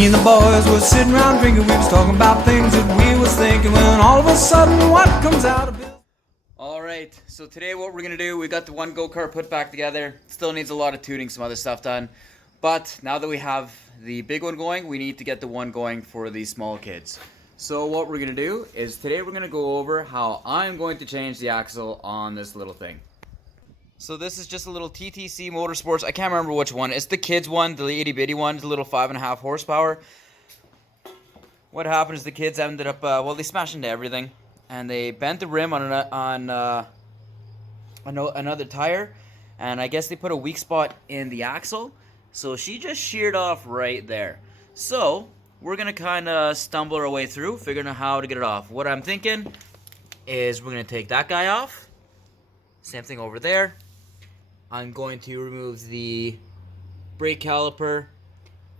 Me and the boys were sitting around drinking. We was talking about things that we was thinking. When all of a sudden, what comes out of it? Alright, so today what we're going to do, we got the one go-kart put back together. Still needs a lot of tuning, some other stuff done. But now that we have the big one going, we need to get the one going for the small kids. So what we're going to do is today we're going to go over how I'm going to change the axle on this little thing. So this is just a little TTC Motorsports. I can't remember which one. It's the kids one, the itty bitty one. It's a little 5.5 horsepower. What happened is the kids ended up, well, they smashed into everything. And they bent the rim on another tire. And I guess they put a weak spot in the axle. So she just sheared off right there. So we're going to kind of stumble our way through, figuring out how to get it off. What I'm thinking is we're going to take that guy off. Same thing over there. I'm going to remove the brake caliper.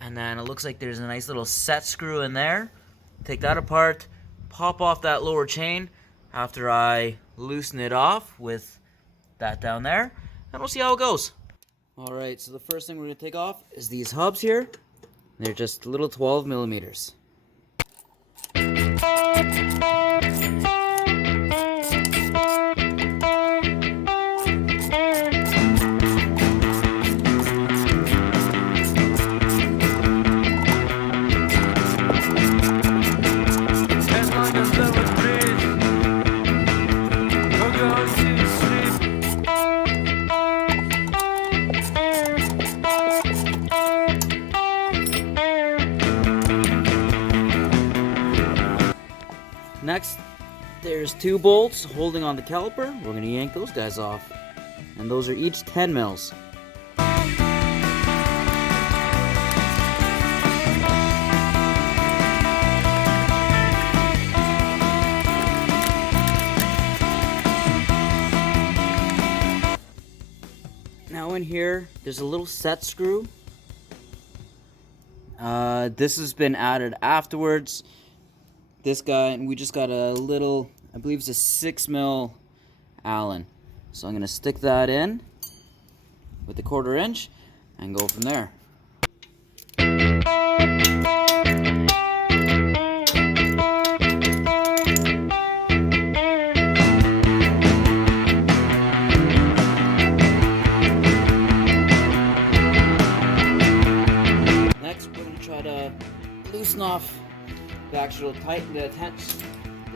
And then it looks like there's a nice little set screw in there. Take that apart. Pop off that lower chain after I loosen it off with that down there, and we'll see how it goes. Alright, so the first thing we're going to take off is these hubs here. They're just little 12 millimeters. Next, there's 2 bolts holding on the caliper. We're going to yank those guys off. And those are each 10 mils. Now in here, there's a little set screw. This has been added afterwards. This guy, and we just got a little, I believe it's a 6 mil Allen. So I'm going to stick that in with the 1/4 inch and go from there. Next, we're going to try to loosen off the actual the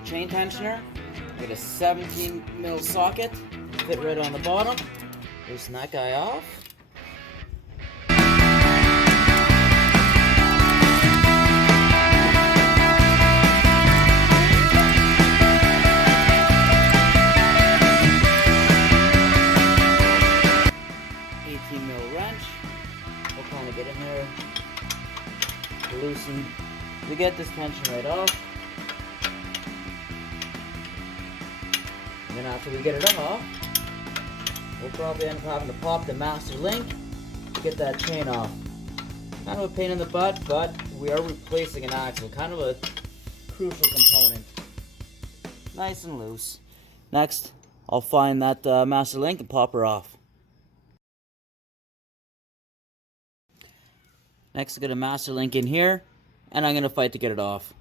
chain tensioner. Get a 17 mil socket, fit right on the bottom. Loosen that guy off. Wrench. We'll kind of get in there, loosen. We get this tension right off. And then after we get it off, we'll probably end up having to pop the master link to get that chain off. Kind of a pain in the butt, but we are replacing an axle. Kind of a crucial component. Nice and loose. Next, I'll find that master link and pop her off. Next, I got a master link in here, and I'm going to fight to get it off.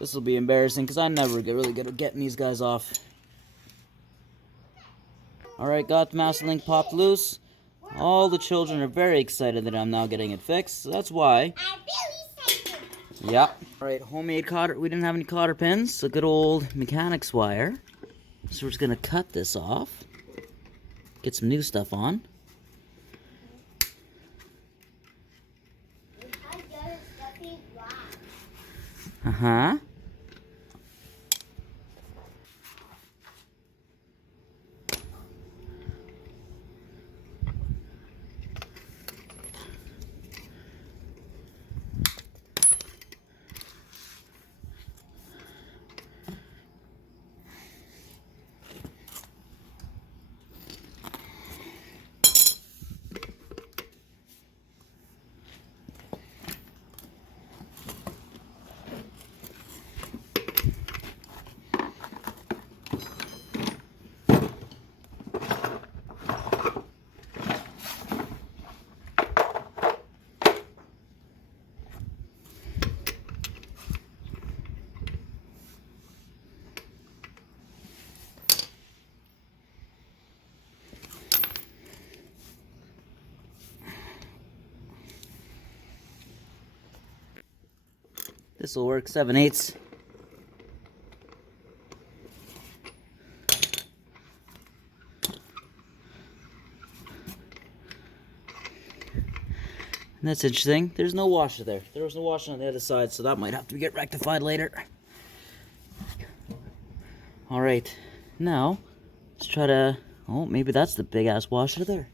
This will be embarrassing because I never get really good at getting these guys off. Alright, got the master link popped loose. All the children are very excited that I'm now getting it fixed, so that's why. Yeah. Alright, homemade cotter. We didn't have any cotter pins, so good old mechanics wire. So we're just going to cut this off. Get some new stuff on. Uh-huh. This will work 7/8. And that's interesting. There's no washer there. There was no washer on the other side, so that might have to get rectified later. Alright, now let's try to... Oh, maybe that's the big ass washer there.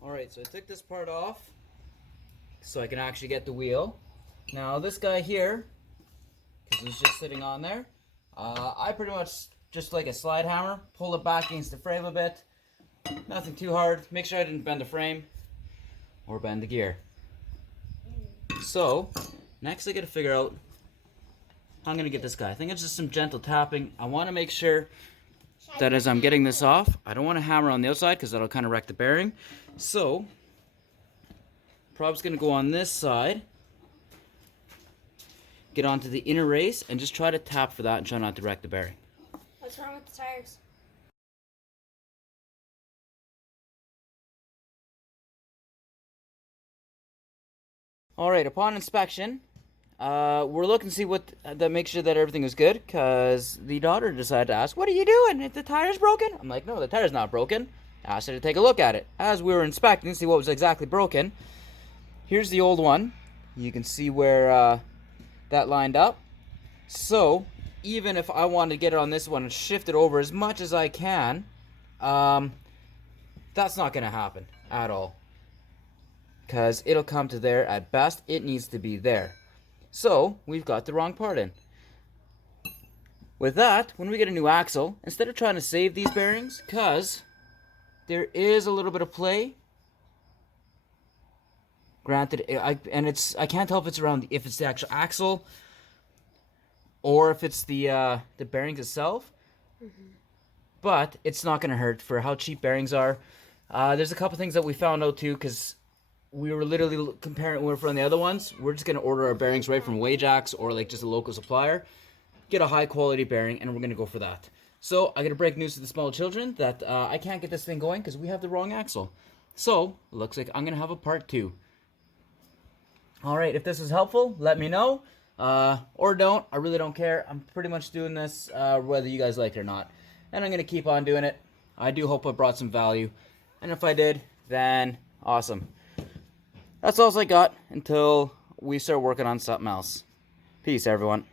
Alright, so I took this part off so I can actually get the wheel. Now this guy here, because it's just sitting on there, I pretty much just like a slide hammer, pull it back against the frame a bit. Nothing too hard. Make sure I didn't bend the frame or bend the gear. So, next I gotta figure out how I'm gonna get this guy. I think it's just some gentle tapping. I want to make sure that as I'm getting this off, I don't want to hammer on the outside because that'll kind of wreck the bearing. So, prob's going to go on this side, get onto the inner race, and just try to tap for that and try not to wreck the bearing. What's wrong with the tires? Alright, upon inspection, we're looking to see what that make sure that everything is good, because the daughter decided to ask, "What are you doing? If the tire's broken?" I'm like, "No, the tire's not broken." I asked her to take a look at it. As we were inspecting to see what was exactly broken, here's the old one. You can see where that lined up. So, even if I wanted to get it on this one and shift it over as much as I can, that's not going to happen at all. Because it'll come to there at best. It needs to be there. So, we've got the wrong part in. With that, when we get a new axle, instead of trying to save these bearings, because there is a little bit of play. Granted, I can't tell if it's around if it's the actual axle or if it's the bearings itself. But it's not going to hurt for how cheap bearings are. There's a couple things that we found out too, because we were literally comparing one from the other ones. We're just going to order our bearings right from Wajax or like just a local supplier. Get a high quality bearing, and we're going to go for that. So, I got to break news to the small children that I can't get this thing going because we have the wrong axle. So, looks like I'm going to have a part 2. Alright, if this was helpful, let me know. Or don't. I really don't care. I'm pretty much doing this whether you guys like it or not. And I'm going to keep on doing it. I do hope I brought some value. And if I did, then awesome. That's all I got until we start working on something else. Peace, everyone.